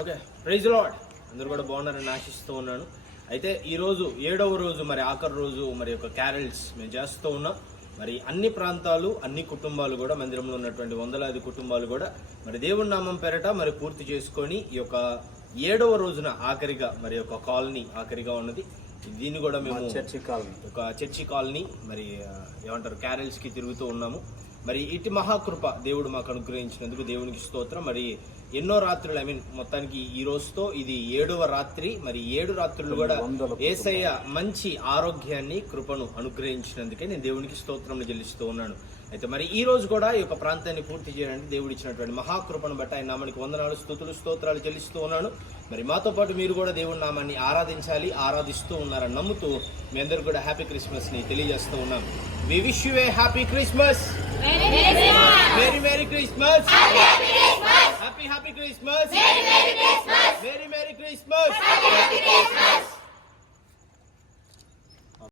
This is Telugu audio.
Okay, praise lord. అందరూ కూడా బాగున్నారని ఆశిస్తూ ఉన్నాను. అయితే ఈరోజు 7వ రోజు, మరి ఆఖరి రోజు, మరి ఒక క్యారల్స్ మేము చేస్తూ ఉన్నాం. మరి అన్ని ప్రాంతాలు, అన్ని కుటుంబాలు కూడా, మందిరంలో ఉన్నటువంటి వందలాది కుటుంబాలు కూడా మరి దేవుని నామం పేరట మరి పూర్తి చేసుకొని ఈ యొక్క 7వ రోజున ఆఖరిగా మరి ఒక కాలనీ ఆఖరిగా ఉన్నది. దీన్ని కూడా మేము ఒక చర్చి కాలనీ మరి ఏమంటారు క్యారల్స్ కి తిరుగుతూ ఉన్నాము. మరి ఇటు మహాకృప దేవుడు మాకు అనుగ్రహించినందుకు దేవునికి స్తోత్రం. మరి ఎన్నో రాత్రులు, మొత్తానికి ఈ రోజుతో ఇది 7వ రాత్రి. మరి 7 రాత్రులు కూడా యేసయ్య మంచి ఆరోగ్యాన్ని, కృపను అనుగ్రహించినందుకే నేను దేవునికి స్తోత్రం చెల్లిస్తూ ఉన్నాను. అయితే మరి ఈ రోజు కూడా ఈ యొక్క ప్రాంతాన్ని పూర్తి చేయడానికి దేవుడు ఇచ్చినటువంటి మహాకృపను బట్టి ఆయన నామానికి వందనాలు, స్తుతులు, స్తోత్రాలు చెల్లిస్తూ ఉన్నాను. మరి మాతో పాటు మీరు కూడా దేవుని నామాన్ని ఆరాధించాలి, ఆరాధిస్తూ ఉన్నారని నమ్ముతూ మీ అందరూ కూడా హ్యాపీ క్రిస్మస్ ని తెలియజేస్తూ ఉన్నాం. We wish you a happy Christmas. Merry Christmas. Happy Christmas. Merry Christmas. Merry Christmas.